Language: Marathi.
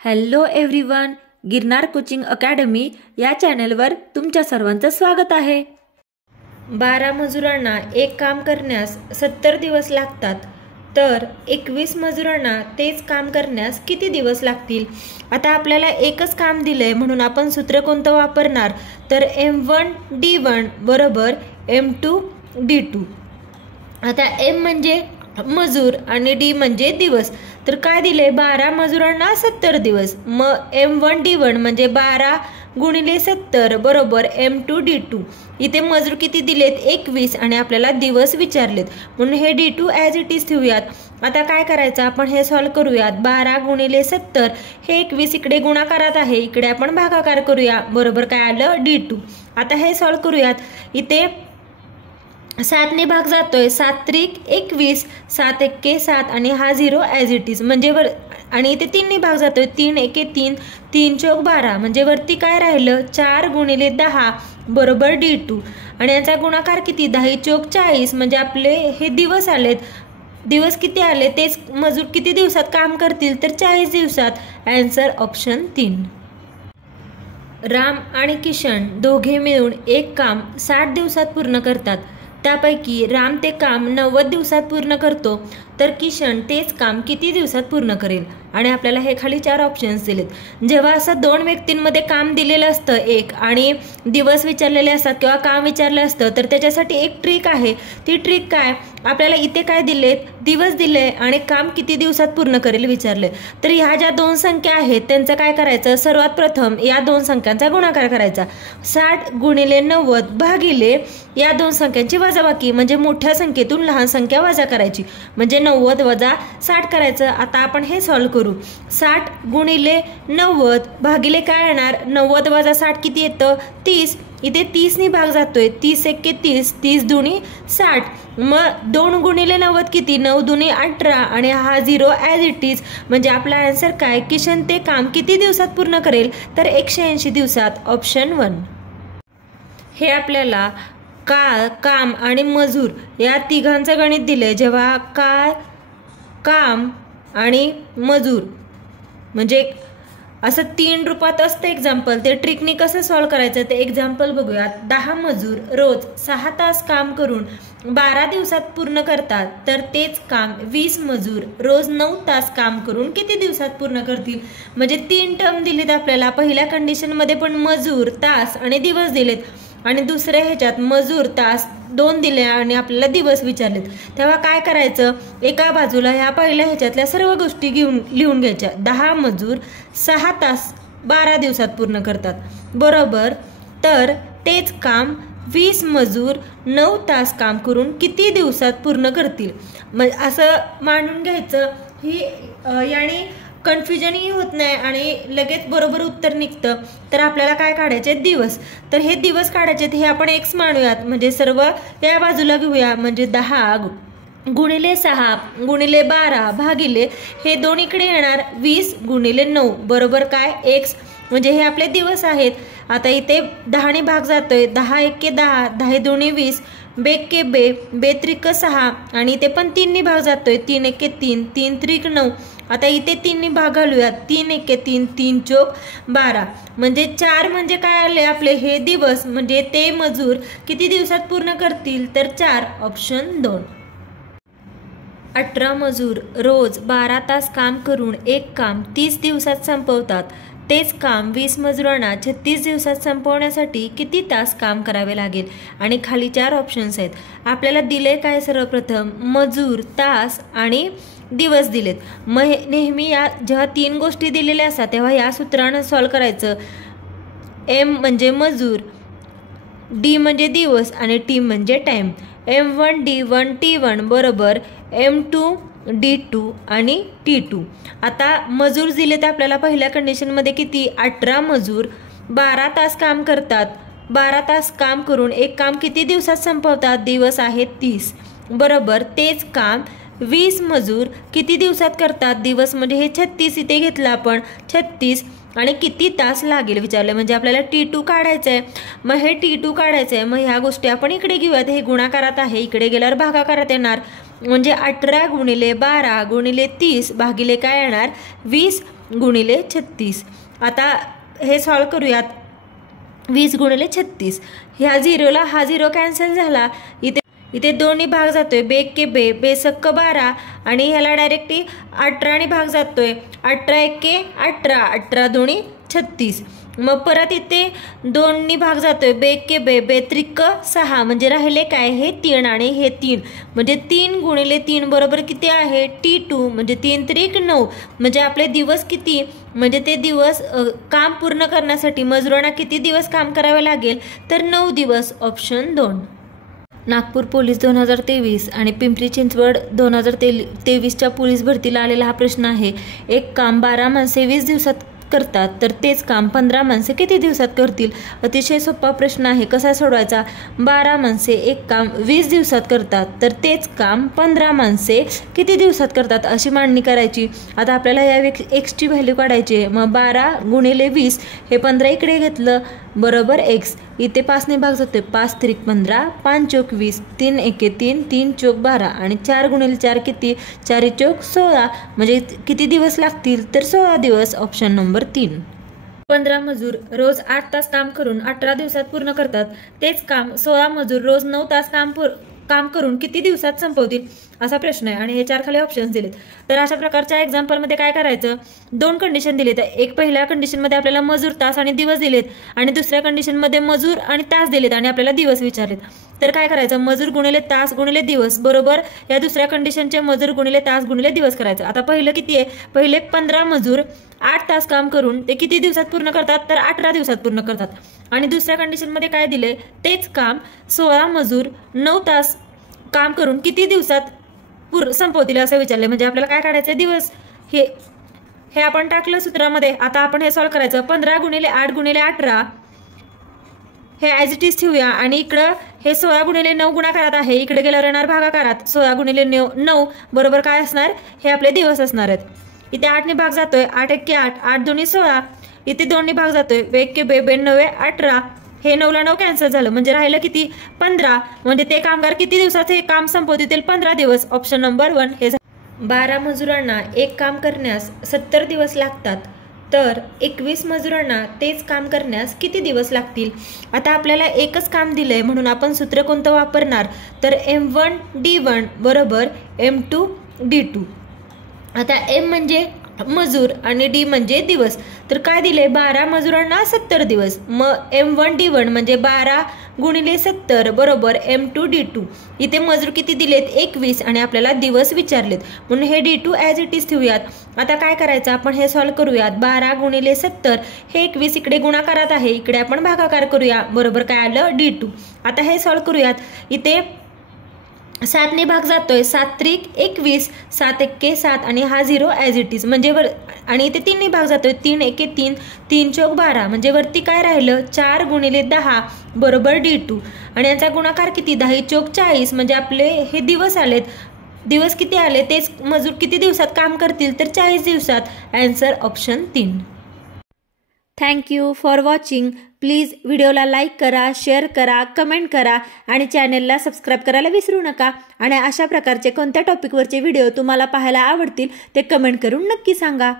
Hello everyone, Girnar coaching academy या चॅनलवर तुमच्या सर्वांचं स्वागत आहे। 12 मजुरांना एक काम करण्यास 70 दिवस लागतात, तर 21 मजुरांना तेच काम करण्यास किती दिवस लागतील? आता आपल्याला एकच काम दिलंय म्हणून आपण सूत्र कोणतं वापरणार, तर M1D1 बरोबर M2 D2। आता M म्हणजे मजूर आणि D म्हणजे दिवस, तर काय दिले 12 मजुरांना 70 दिवस। मग M1D1 म्हणजे 12 गुणिले 70 बरोबर M2 D2। इथे मजूर किती दिलेत 21 आणि आपल्याला दिवस विचारलेत म्हणून हे D2 ॲज इट इज ठेवूयात। आता काय करायचं, आपण हे सॉल्व करूयात। 12 गुणिले 70 हे 21 इकडे गुणाकारात आहे, इकडे आपण भागाकार करूया, बरोबर काय आलं D2। आता हे सॉल्व करूयात। इथे 7 ने भाग जातोय, 7 त्रिक 21, 7 एक्के 7 आणि हा 0 ॲज इट इज म्हणजे आणि इथे 3 ने भाग जातोय, 3 एके 3, 3 चौक 12 म्हणजे वरती काय राहिलं 4 गुणिले 10 बरोबर D2। आणि याचा गुणाकार किती 10 चौक 40 म्हणजे आपले हे दिवस आलेत। दिवस किती आले तेच मजूर किती दिवसात काम करतील, तर 40 दिवसात। Answer option 3। राम आणि किशन दोघे मिळून एक काम 60 दिवसात पूर्ण करतात, त्यापैकी राम ते काम 90 दिवसात पूर्ण करतो, तर किशन तेच काम किती दिवसात पूर्ण करेल? आणि आपल्याला हे खाली 4 ऑप्शन्स दिलेत। जेव्हा असं 2 व्यक्तींमध्ये काम दिलेलं असतं एक आणि दिवस विचारलेले असतात किंवा काम विचारलं असतं, तर त्याच्यासाठी एक ट्रिक आहे। ती ट्रिक काय, आपल्याला इथे काय दिलेत दिवस दिले आणि काम किती दिवसात पूर्ण करेल विचारले, तर ह्या ज्या 2 संख्या आहेत त्यांचं काय करायचं, सर्वात प्रथम या 2 संख्यांचा गुणाकार करायचा। 60 गुणिले 90 भागिले या 2 संख्यांची वजाबाकी म्हणजे मोठ्या संख्येतून लहान संख्या वजा करायची, म्हणजे 90 वजा 60 करायचं। आता आपण हे सॉल्व करू। 60 गुणिले 90 भागिले काय येणार, 90 वजा 60 किती येतं 30। इथे 30 ने भाग जातोय, 30 एक्के 30, 30 दुनी 60। मग 2 गुणिले 90 किती 9 दुनी 18 आणि हा 0 ॲज इट इज म्हणजे आपला आन्सर काय, किशन ते काम किती दिवसात पूर्ण करेल, तर 180 दिवसात। ऑप्शन 1। हे आपल्याला काळ, काम आणि मजूर या तिघांचं गणित दिलंय। जेव्हा काळ, काम आणि मजूर म्हणजे असं 3 रूपात असतं एक्झाम्पल, ते ट्रिकनी कसं सॉल्व करायचं ते एक्झाम्पल बघूयात। 10 मजूर रोज 6 तास काम करून 12 दिवसात पूर्ण करतात, तर तेच काम 20 मजूर रोज 9 तास काम करून किती दिवसात पूर्ण करतील? म्हणजे 3 टर्म दिलेत आपल्याला। पहिल्या कंडिशनमध्ये पण मजूर, तास आणि दिवस दिलेत आणि दुसऱ्या ह्याच्यात मजूर, तास 2 दिले आणि आपल्याला दिवस विचारलेत। तेव्हा काय करायचं, एका बाजूला ह्या पहिल्या ह्याच्यातल्या सर्व गोष्टी घेऊन लिहून घ्यायच्या। 10 मजूर 6 तास 12 दिवसात पूर्ण करतात, बरोबर, तर तेच काम 20 मजूर 9 तास काम करून किती दिवसात पूर्ण करतील? मग असं मांडून घ्यायचं, ही याने कन्फ्युजनही होत नाही आणि लगेच बरोबर उत्तर निघतं। तर आपल्याला काय काढायचे दिवस, तर हे दिवस काढायचे, हे आपण एक्स मानूयात म्हणजे सर्व या बाजूला घेऊया। म्हणजे 10 गुणिले 6 गुणिले 12 भागिले हे 2 इकडे येणार 20 गुणिले 9 बरोबर काय एक्स, म्हणजे हे आपले दिवस आहेत। आता इथे 10 ने भाग जातोय, 10 एक्के 10, 10 दुनी 20, बेक्के बे, बेत्रिक 6 आणि इथे पण 3 ने भाग जातोय, 3 एक्के 3, 3 त्रिक 9। आता इथे 3 ने भाग घालूयात, 3 एक्के 3, 3 चौक 12 म्हणजे 4 म्हणजे काय आले आपले हे दिवस, म्हणजे ते मजूर किती दिवसात पूर्ण करतील, तर 4। ऑप्शन 2। 18 मजूर रोज 12 तास काम करून एक काम 30 दिवसात संपवतात, तेच काम 20 मजुरांना 36 दिवसात संपवण्यासाठी किती तास काम करावे लागेल? आणि खाली 4 ऑप्शन्स आहेत। आपल्याला दिले काय, सर्वप्रथम मजूर, तास आणि दिवस दिलेत। मग नेहमी या जेव्हा 3 गोष्टी दिलेल्या असतात तेव्हा या सूत्रानं सॉल्व करायचं। M म्हणजे मजूर, D म्हणजे दिवस आणि T म्हणजे टाइम। M1D1 T1 बरोबर M2 D2 आणि T2। आता मजूर दिलेत आपल्याला पहिल्या कंडिशनमध्ये किती 18 मजूर 12 तास काम करतात, 12 तास काम करून एक काम किती दिवसात संपवतात, दिवस आहेत 30, बरोबर, तेच काम 20 मजूर किती दिवसात करतात, दिवस म्हणजे हे 36 इथे घेतलं आपण 36 आणि किती तास लागेल विचारले, म्हणजे आपल्याला T2 काढायचं आहे। मग हे T2 काढायचं आहे, मग ह्या गोष्टी आपण इकडे घेऊयात, हे गुणाकारात आहे, इकडे गेल्यावर भागाकारात येणार, म्हणजे 18 गुणिले 12 गुणिले 30 भागिले काय येणार 20 गुणिले 36. आता हे सॉल्व करूयात. 20 गुणिले 36. ह्या झिरोला हा झिरो कॅन्सल झाला. इथे दोन्ही भाग जातोय. बेके बे बेसक्क 12 आणि ह्याला डायरेक्टली 18 भाग जातोय. 18 एके 18, 18 दोन्ही 36. मग परत इथे दोन्ही भाग जातोय. बेके बे बेत्रिक 6 म्हणजे राहिले काय हे 3 आणि हे 3 म्हणजे 3 गुणिले 3 बरोबर किती आहे T2 म्हणजे 3 त्रिक 9 म्हणजे आपले दिवस किती म्हणजे ते दिवस काम पूर्ण करण्यासाठी मजुरांना किती दिवस काम करावे लागेल तर 9 दिवस. ऑप्शन 2. नागपूर पोलीस 2023 आणि पिंपरी चिंचवड 2023च्या पोलीस भरतीला आलेला हा प्रश्न आहे. एक काम 12 माणसे 20 दिवसात करतात तर तेच काम 15 माणसे किती दिवसात करतील. अतिशय सोपा प्रश्न आहे. कसा सोडवायचा. 12 माणसे एक काम 20 दिवसात करतात तर तेच काम 15 माणसे किती दिवसात करतात अशी मांडणी करायची. आता आपल्याला या एक्सची व्हॅल्यू काढायची आहे. मग 12 गुणिले 20 हे 15 इकडे घेतलं बरोबर एक्स. इथे 5ने भाग जातोय. 5 त्रिक 15, 5 चौक 20, 3 एके 3, 3 चौक 12 आणि 4 गुणिले 4 किती 4 चौक 16 म्हणजे किती दिवस लागतील तर 16 दिवस. Option number 3. 15 मजूर रोज 8 तास काम करून 18 दिवसात पूर्ण करतात. तेच काम 16 मजूर रोज 9 तास काम करून किती दिवसात संपवतील असा प्रश्न आहे. आणि हे 4 खाली ऑप्शन्स दिलेत. तर अशा प्रकारच्या एक्झाम्पलमध्ये काय करायचं. 2 कंडिशन दिलेत. एक पहिल्या कंडिशनमध्ये आपल्याला मजूर तास आणि दिवस दिलेत आणि दुसऱ्या कंडिशनमध्ये मजूर आणि तास दिलेत आणि आपल्याला दिवस विचारलेत. तर काय करायचं. मजूर गुणिले तास गुणिले दिवस बरोबर या दुसऱ्या कंडिशनचे मजूर गुणिले तास गुणिले दिवस करायचं. आता पहिलं किती आहे. पहिले 15 मजूर 8 तास काम करून ते किती दिवसात पूर्ण करतात तर 18 दिवसात पूर्ण करतात. आणि दुसऱ्या कंडिशनमध्ये काय दिले तेच काम 16 मजूर 9 तास काम करून किती दिवसात संपवतील असं विचारले. म्हणजे आपल्याला काय काढायचं दिवस. हे आपण टाकलं सूत्रामध्ये. आता आपण हे सॉल्व करायचं. 15 गुणिले 8 गुणिले 18 हे ॲज इट इज ठेवूया आणि इकडं हे 16 गुणिले 9 गुणाकारात आहे. इकडे गेल्यावर येणार भागाकारात. 16 गुणिले 9 बरोबर काय असणार हे आपले दिवस असणार आहेत. इथे 8ने भाग जातोय. 8 एके 8, 8 दोन्ही 16. इथे 2ने भाग जातोय. बेके बे 9 18 हे 9ला 9 कॅन्सल झालं म्हणजे राहिलं किती 15 म्हणजे ते कामगार किती दिवसात हे काम संपवतील 15 दिवस. ऑप्शन नंबर 1 हे. 12 मजुरांना एक काम करण्यास 70 दिवस लागतात तर 21 मजुरांना तेच काम करण्यास किती दिवस लागतील. आता आपल्याला एकच काम दिलंय म्हणून आपण सूत्र कोणतं वापरणार तर M1 D1 बरोबर M2 D2. आता M म्हणजे मजूर आणि डी म्हणजे दिवस. तर काय दिले 12 मजुरांना 70 दिवस. मग M1 D1 म्हणजे 12 गुणिले 70 बरोबर M2 D2. इथे मजूर किती दिलेत 21 आणि आपल्याला दिवस विचारलेत म्हणून हे D2 ॲज इट इज ठेवूयात. आता काय करायचं आपण हे सॉल्व करूयात. 12 गुणिले 70 हे 21 इकडे गुणाकारात आहे. इकडे आपण भागाकार करूया बरोबर काय आलं D2. आता हे सॉल्व करूयात. इथे 7ने भाग जातोय. 7 त्रिक 21, 7 एके 7 आणि हा 0 ॲज इट इज म्हणजे आणि इथे 3ने भाग जातोय. 3 एके 3, 3 चौक 12 म्हणजे वरती काय राहिलं 4 गुणिले 10 बरोबर D2 आणि याचा गुणाकार किती 10 चौक 40 म्हणजे आपले हे दिवस आलेत. दिवस किती आले तेच मजूर किती दिवसात काम करतील तर 40 दिवसात. Answer option 3. Thank you for watching. Please व्हिडिओला लाईक करा, शेअर करा, कमेंट करा आणि चॅनलला सबस्क्राईब करायला विसरू नका. आणि अशा प्रकारचे कोणत्या टॉपिकवरचे व्हिडिओ तुम्हाला पाहायला आवडतील ते कमेंट करून नक्की सांगा.